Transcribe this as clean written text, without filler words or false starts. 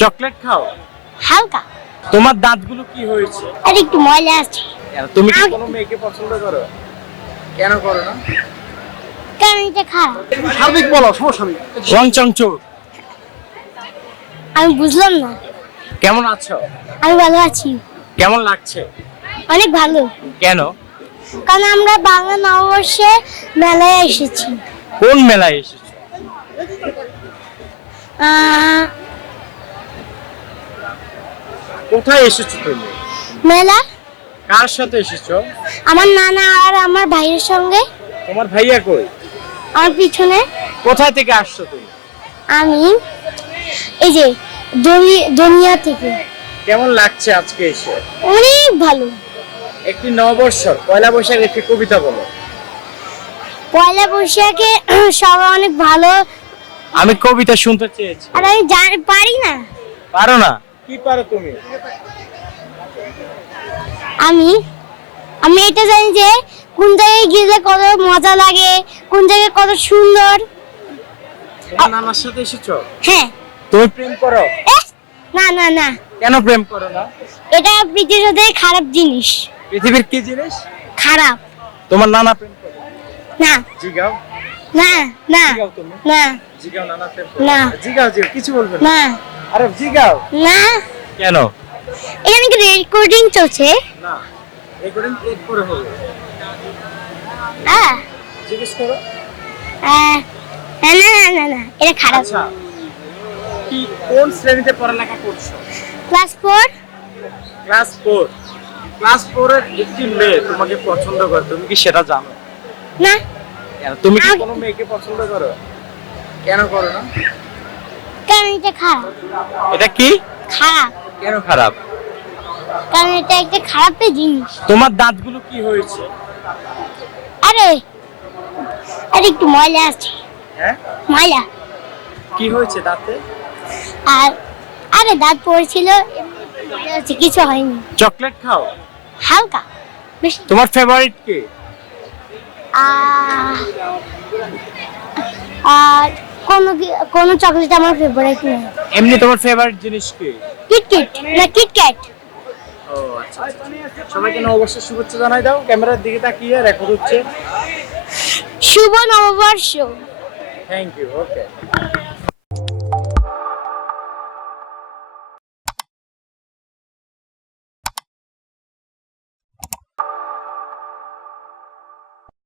Chocolate খাও? হালকা। তোমার দাঁতগুলো কি হয়েছে? আর একটু ময়লা আছে। কেন, তুমি কি কোনো মেয়েকে পছন্দ করো? কেন করো না? কারণ এটা খারাপ। সার্বিক বলো, সমস্যা নেই। রং চংচুর। আমি বুঝলাম না। কেমন আছো? আমি ভালো আছি। কেমন লাগছে? অনেক ভালো। কেন? কারণ আমরা বাংলা নববর্ষে মেলায় এসেছি। কোন মেলায় এসেছো? কোথায় এসেছো তুমি? মেলা কার সাথে এসেছো? আমার নানা আর আমার ভাইয়ের সঙ্গে। তোমার ভাইয়া কই? আমার পিছনে। কোথায় থেকে আসছো তুমি? আমি এই যে দুনিয়া থেকে। কেমন লাগছে আজকে এসে? অনেক ভালো। একটি নববর্ষ, পয়লা বৈশাখ, একটি কবিতা বলো। পয়লা বৈশাখে সবাই অনেক ভালো। আমি কবিতা শুনতে চেয়েছি। আর আমি পারি না। পারো না? কি পারো তুমি? আমি এটা জানি যে কোন জায়গায় গেলে কত মজা লাগে, কোন জায়গায় কত সুন্দর। তোমার নানার সাথে এসেছো? হ্যাঁ। তুমি প্রেম করো? না না না, কেন প্রেম করো না? এটা পৃথিবীর সাথে খারাপ জিনিস। পৃথিবীর কি জিনিস খারাপ। তোমার নানা প্রেম করে? না জিগাও। না না জিগাও তুমি। না জিগাও, নানা প্রেম করে? না। জিগাও, জিগাও, কিছু বলবে না। না আরে জিগাও। না। কেন? এখানে কি রেকর্ডিং চলছে? না, রেকর্ডিং ক্লিক করে হবে। জিজ্ঞেস করো। না না না না, এটা খারাপ। আচ্ছা, কি কোন শ্রেণীতে পড়ালেখা করছো? ক্লাস 4। ক্লাস 4। ক্লাস 4 এর একটি মেয়ে তোমাকে পছন্দ করে, তুমি কি সেটা জানো? না। কেন, তুমি কি কোনো মেয়েকে পছন্দ করো? কেন করো না? কারণ এটা খারাপ। এটা কি খারাপ। কেন খারাপ? কারণ এটা একটা খারাপ জিনিস। তোমার দাঁতগুলো কি হয়েছে? আরে আর একটু ময়লা আছে। হ্যাঁ, ময়লা। কি হয়েছে দাঁতে? আর আরে দাঁত পড়ছিল, এমনি একটু ময়লা আছে, কিছু হয়নি। চকলেট খাও? হালকা। বেশি। তোমার ফেভারিট কি? আর কোনো চকলেট আমার ফেভারিট নয়। এমনি তোমার ফেভারিট জিনিস কি? কিটক্যাট। না, কিটক্যাট। ও আচ্ছা, সবাইকে নববর্ষের শুভেচ্ছা জানাই দাও। ক্যামেরার দিকে তাকিয়ে রেকর্ড হচ্ছে। শুভ নববর্ষ। Thank you. ওকে।